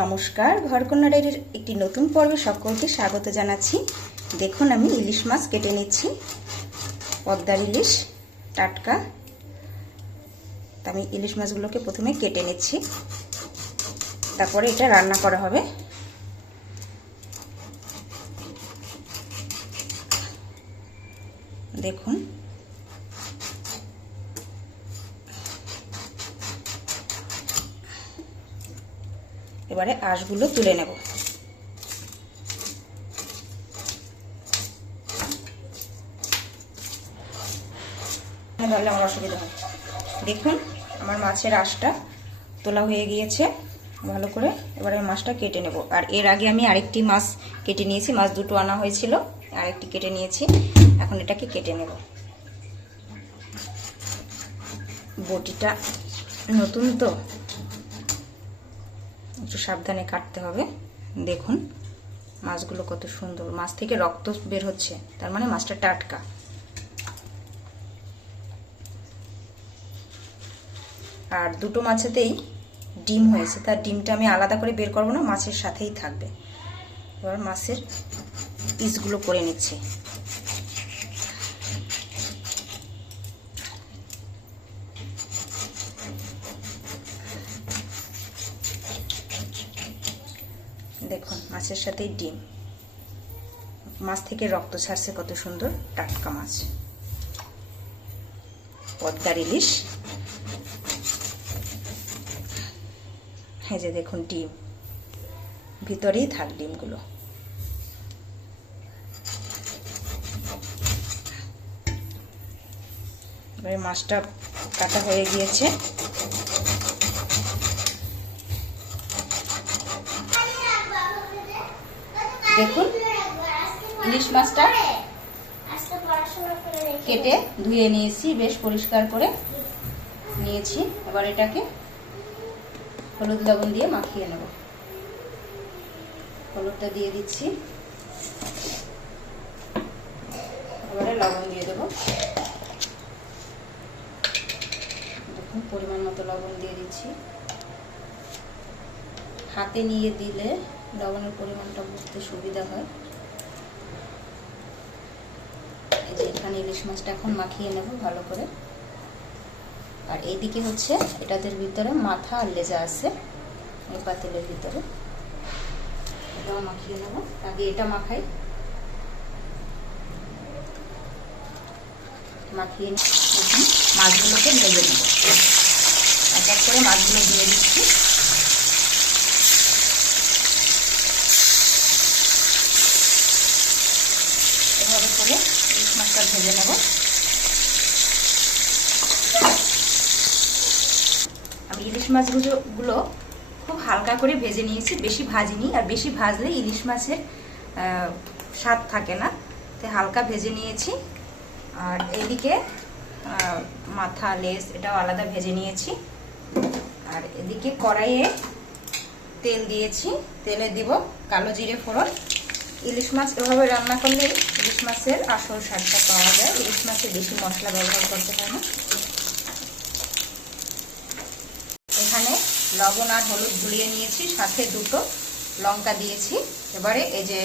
নমস্কার, ঘরকন্যা ডায়েরির একটি নতুন পর্বে সকলকে স্বাগত জানাচ্ছি। দেখুন আমি ইলিশ মাছ কেটে নিচ্ছি, পদ্মার ইলিশ টাটকা। আমি ইলিশ মাছগুলোকে প্রথমে কেটে নিচ্ছি, তারপরে এটা রান্না করা হবে। দেখুন এবারে আঁশগুলো তুলে নেব। ধরলে আমার অসুবিধা হয়। দেখুন আমার মাছের আঁশটা তোলা হয়ে গিয়েছে ভালো করে। এবারে মাছটা কেটে নেব। আর এর আগে আমি আরেকটি মাছ কেটে নিয়েছি, মাছ দুটো আনা হয়েছিল, আরেকটি কেটে নিয়েছি। এখন এটাকে কেটে নেব। বটিটা নতুন তো একটু সাবধানে কাটতে হবে। দেখুন মাছগুলো কত সুন্দর, মাছ থেকে রক্ত বের হচ্ছে, তার মানে মাছটা টাটকা। আর দুটো মাছেতেই ডিম হয়েছে, তার ডিমটা আমি আলাদা করে বের করবো না, মাছের সাথেই থাকবে। এবার মাছের পিসগুলো করে নিচ্ছি। দেখুন মাছের সাথেই ডিম, মাছ থেকে রক্ত ছাড়ছে, কত সুন্দর টাটকা মাছ, পদ্মার ইলিশ। হ্যাঁ যে দেখুন ডিম ভিতরেই থাক ডিমগুলো। এবারে মাছটা কাটা হয়ে গিয়েছে। দেখুন ইলিশ মাছটা কেটে ধুয়ে নিয়েছি, বেশ পরিষ্কার করে নিয়েছি। এবার এটাকে হলুদ লবণ দিয়ে মাখিয়ে নেব। হলুদটা দিয়ে দিচ্ছি, এবারে লবণ দিয়ে দেবো। দেখুন পরিমাণ মতো লবণ দিয়ে দিচ্ছি। হাতে নিয়ে দিলে লবণের পরিমাণটা বুঝতে সুবিধা হয়। এই যে এখানে ইলিশ মাছটা এখন মাখিয়ে নেব ভালো করে। আর এইদিকে হচ্ছে এটাদের ভিতরে মাথা আর লেজা আছে, এই পাতিলের ভিতরে, এটাও মাখিয়ে নেব। আগে এটা মাখাই, মাখিয়ে মাছগুলোকে ভেজে নেব। এক এক করে মাছগুলো দিয়ে দিচ্ছি। এভাবে করে ইলিশ মাছটা ভেজে নেব। আমি ইলিশ মাছগুলো খুব হালকা করে ভেজে নিয়েছি, বেশি ভাজিনি। আর বেশি ভাজলে ইলিশ মাছের স্বাদ থাকে না, তাই হালকা ভেজে নিয়েছি। আর এদিকে মাথা লেজ এটাও আলাদা ভেজে নিয়েছি। আর এদিকে কড়াইয়ে তেল দিয়েছি, তেলে দিব কালো জিরে ফোড়ন। ইলিশ মাছ এভাবে রান্না করলে ইলিশ মাছের আসল স্বাদটা পাওয়া যায়। ইলিশ মাছে বেশি মশলা ব্যবহার করতে হয় না। এখানে লবণ আর হলুদ গুলিয়ে নিয়েছি, সাথে দুটো লঙ্কা দিয়েছি। এবারে এই যে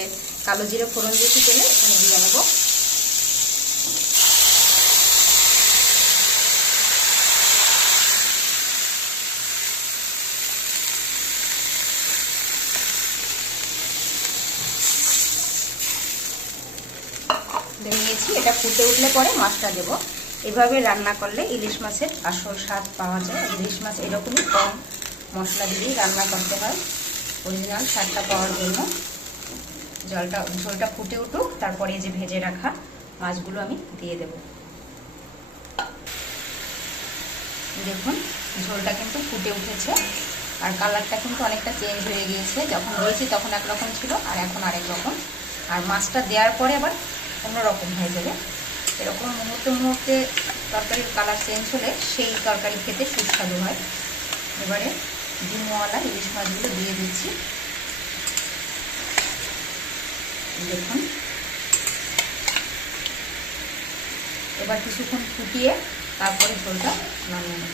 কালো জিরে ফোড়ন দিয়েছি তেলে, এখানে দিয়ে নেব। নিয়েছি, এটা ফুটে উঠলে পরে মাছটা দেব। এভাবে রান্না করলে ইলিশ মাছের আসল স্বাদ পাওয়া যায়। ইলিশ মাছ এরকমই কম মশলা দিয়েই রান্না করতে হয় অরিজিনাল স্বাদটা পাওয়ার জন্য। ঝোলটা ফুটে উঠুক, তারপরে এই যে ভেজে রাখা মাছগুলো আমি দিয়ে দেব। দেখুন ঝোলটা কিন্তু ফুটে উঠেছে, আর কালারটা কিন্তু অনেকটা চেঞ্জ হয়ে গিয়েছে। যখন দিয়েছি তখন একরকম ছিল, আর এখন আরেক রকম। আর মাছটা দেওয়ার পরে আবার অন্যরকম হয়ে যাবে। এরকম মুহূর্তে তরকারির কালার চেঞ্জ হলে সেই তরকারি খেতে সুস্বাদু হয়। এবারে ডিমওয়ালা ইলিশ মাছগুলো দিয়ে দিচ্ছি। দেখুন এবার কিছুক্ষণ ফুটিয়ে তারপরে ঝোলটা নামিয়ে নেব।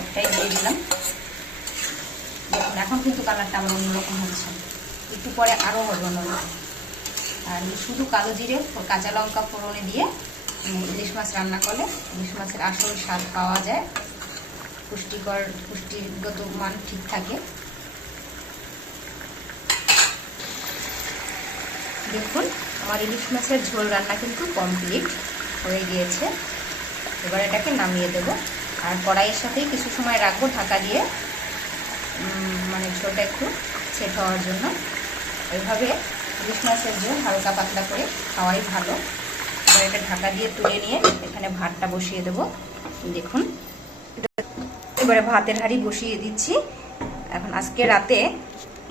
সবটাই দিয়ে দিলাম। দেখুন এখন কিন্তু কালারটা আমার অন্যরকম হচ্ছে, একটু পরে আরও হবে অন্যরকম। আর শুধু কালো জিরে কাঁচা লঙ্কা ফোড়নে দিয়ে ইলিশ মাছ রান্না করলে ইলিশ মাছের আসল স্বাদ পাওয়া যায়, পুষ্টিগত মান ঠিক থাকে। দেখুন আমার ইলিশ মাছের ঝোল রান্না কিন্তু কমপ্লিট হয়ে গিয়েছে। এবার এটাকে নামিয়ে দেব, আর কড়াইয়ের সাথেই কিছু সময় রাখবো ঢাকা দিয়ে, মানে ঝোলটা একটু সেট হওয়ার জন্য। এইভাবে ইলিশ মাছের ঝোল হালকা পাতলা করে খাওয়াই ভালো। এবার এটা ঢাকা দিয়ে তুলে নিয়ে এখানে ভাতটা বসিয়ে দেব। দেখুন এবারে ভাতের হাঁড়ি বসিয়ে দিচ্ছি। এখন আজকে রাতে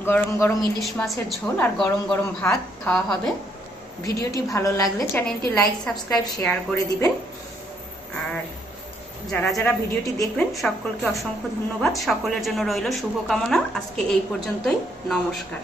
গরম গরম ইলিশ মাছের ঝোল আর গরম গরম ভাত খাওয়া হবে। ভিডিওটি ভালো লাগলে চ্যানেলটি লাইক সাবস্ক্রাইব শেয়ার করে দিবেন। আর যারা যারা ভিডিওটি দেখবেন সকলকে অসংখ্য ধন্যবাদ। সকলের জন্য রইল শুভকামনা। আজকে এই পর্যন্তই, নমস্কার।